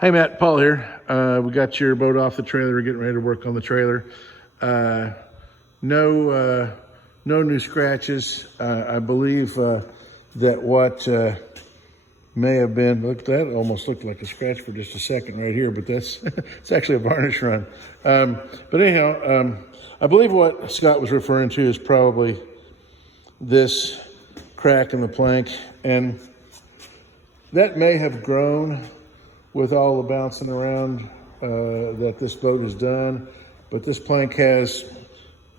Hey Matt, Paul here. We got your boat off the trailer. We're getting ready to work on the trailer. No new scratches. I believe that what may have been, look, that almost looked like a scratch for just a second right here, but that's it's actually a varnish run. But anyhow, I believe what Scott was referring to is probably this crack in the plank, and that may have grown with all the bouncing around that this boat has done. But this plank has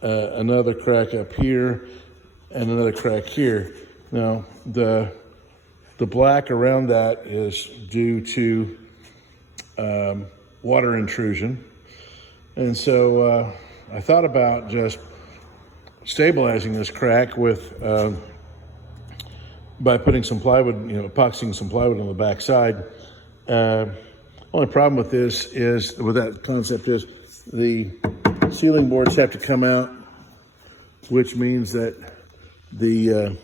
another crack up here and another crack here. Now, the black around that is due to water intrusion. And so I thought about just stabilizing this crack with by putting some plywood, epoxying some plywood on the back side. Only problem with this is, with that concept, is the ceiling boards have to come out, which means that the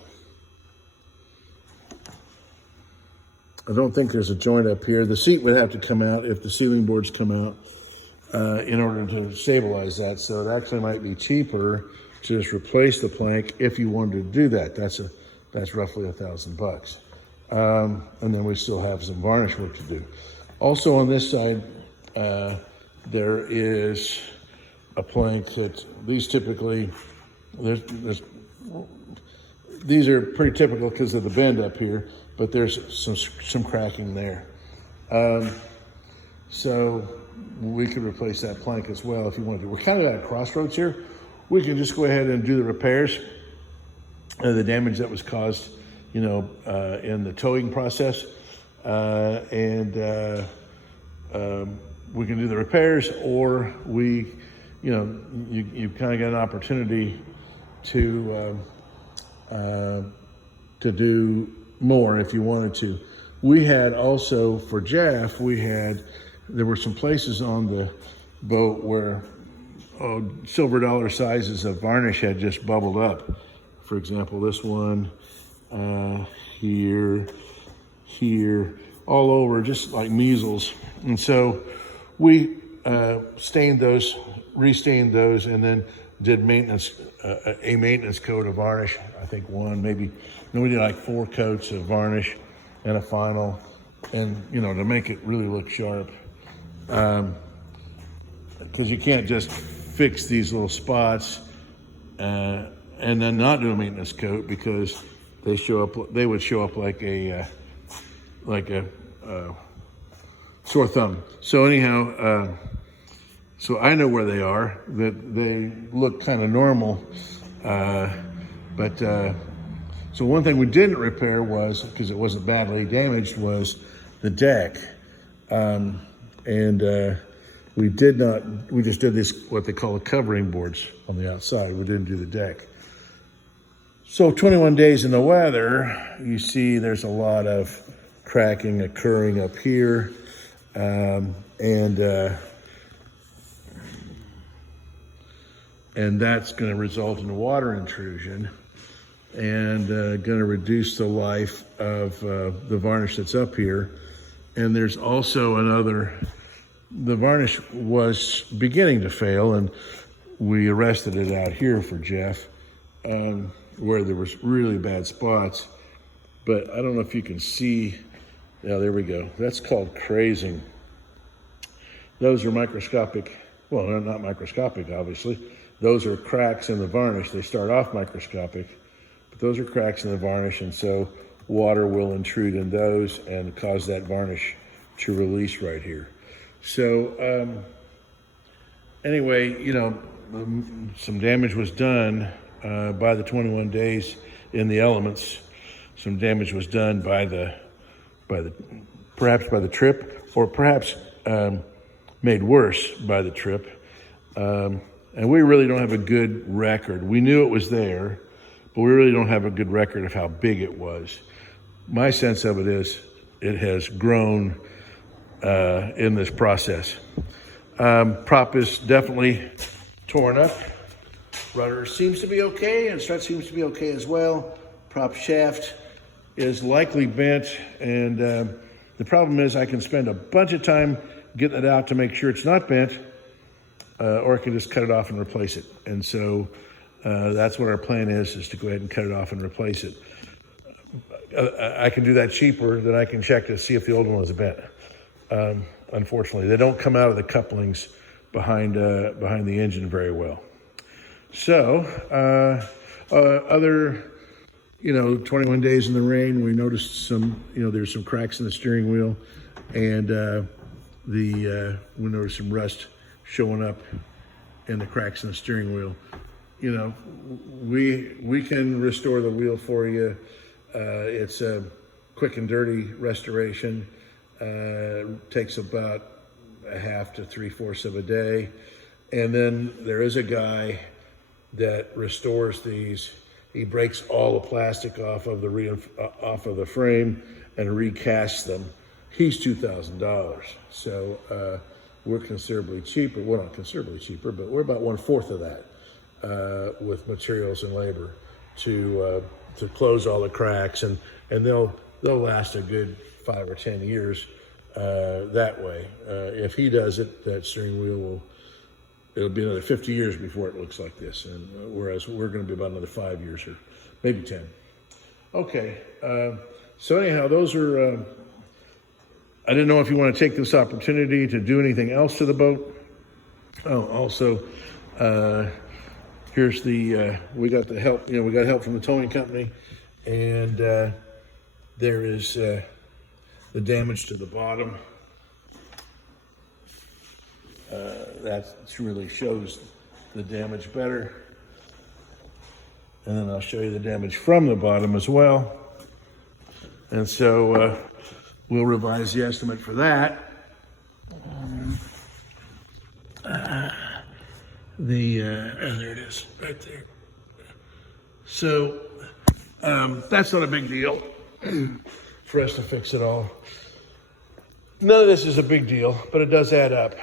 I don't think there's a joint up here. The seat would have to come out if the ceiling boards come out in order to stabilize that. So it actually might be cheaper to just replace the plank if you wanted to do that. That's roughly $1,000. And then we still have some varnish work to do. Also on this side, there is a plank that these typically, these are pretty typical because of the bend up here, but there's some cracking there. So we could replace that plank as well if you wanted to. We're kind of at a crossroads here. We can just go ahead and do the repairs of the damage that was caused in the towing process, and we can do the repairs, or you kind of got an opportunity to do more if you wanted to. We had also, for Jeff, there were some places on the boat where silver dollar sizes of varnish had just bubbled up. For example, this one, here, all over, just like measles. And so we restained those, and then did a maintenance coat of varnish. I think we did like 4 coats of varnish and a final, and to make it really look sharp. Because you can't just fix these little spots and then not do a maintenance coat, because they would show up like a sore thumb. So anyhow, so I know where they are, that they look kind of normal. So one thing we didn't repair was, because it wasn't badly damaged, was the deck. We just did this, what they call the covering boards on the outside. We didn't do the deck. So 21 days in the weather, you see there's a lot of cracking occurring up here. And that's going to result in water intrusion and going to reduce the life of the varnish that's up here. And there's also the varnish was beginning to fail, and we arrested it out here for Jeff, where there was really bad spots. But I don't know if you can see. Yeah, there we go. That's called crazing. Those are microscopic. Well, they're not microscopic, obviously. Those are cracks in the varnish. They start off microscopic, but those are cracks in the varnish, and so water will intrude in those and cause that varnish to release right here. So anyway, some damage was done by the 21 days in the elements. Some damage was done perhaps by the trip, or perhaps made worse by the trip. And we really don't have a good record. We knew it was there, but we really don't have a good record of how big it was. My sense of it is it has grown in this process. Prop is definitely torn up. Rudder seems to be okay, and strut seems to be okay as well. Prop shaft is likely bent, and The problem is I can spend a bunch of time getting it out to make sure it's not bent, or I can just cut it off and replace it. And so that's what our plan is to go ahead and cut it off and replace it. I can do that cheaper than I can check to see if the old one was bent. Unfortunately, they don't come out of the couplings behind the engine very well. So other, 21 days in the rain, we noticed some, there's some cracks in the steering wheel, and we noticed some rust showing up in the cracks in the steering wheel. We can restore the wheel for you. It's a quick and dirty restoration. Takes about a half to 3/4 of a day. And then there is a guy that restores these. He breaks all the plastic off of the frame and recasts them. He's $2,000. So we're considerably cheaper. We're not considerably cheaper, but we're about 1/4 of that with materials and labor to close all the cracks, and they'll last a good 5 or 10 years that way. If he does it, that steering wheel it'll be another 50 years before it looks like this, and whereas we're going to be about another 5 years or maybe 10. Okay, so anyhow, those are. I didn't know if you want to take this opportunity to do anything else to the boat. Oh, also, here's we got the help. We got help from the towing company, and there is the damage to the bottom. That really shows the damage better. And then I'll show you the damage from the bottom as well. And so we'll revise the estimate for that. And there it is, right there. So that's not a big deal for us to fix it all. None of this is a big deal, but it does add up.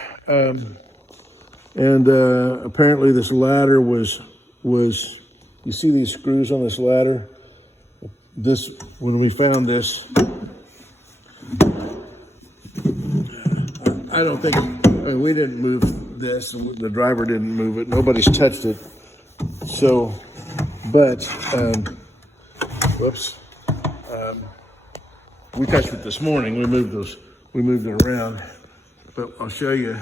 And apparently this ladder was, you see these screws on this ladder? When we found this, we didn't move this, the driver didn't move it, nobody's touched it. So, but, we touched it this morning, we moved it around, but I'll show you.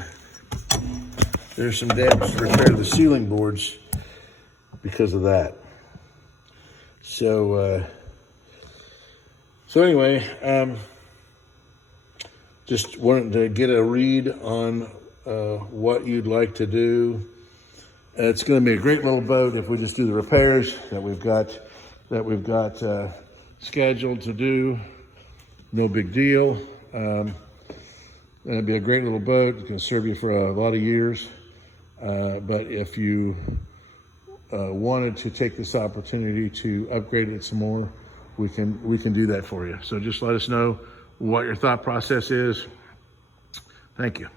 There's some damage to repair to the ceiling boards because of that. So anyway, just wanted to get a read on what you'd like to do. It's going to be a great little boat if we just do the repairs that we've got scheduled to do. No big deal. It'd be a great little boat. It can serve you for a lot of years. But if you wanted to take this opportunity to upgrade it some more, we can do that for you. So just let us know what your thought process is. Thank you.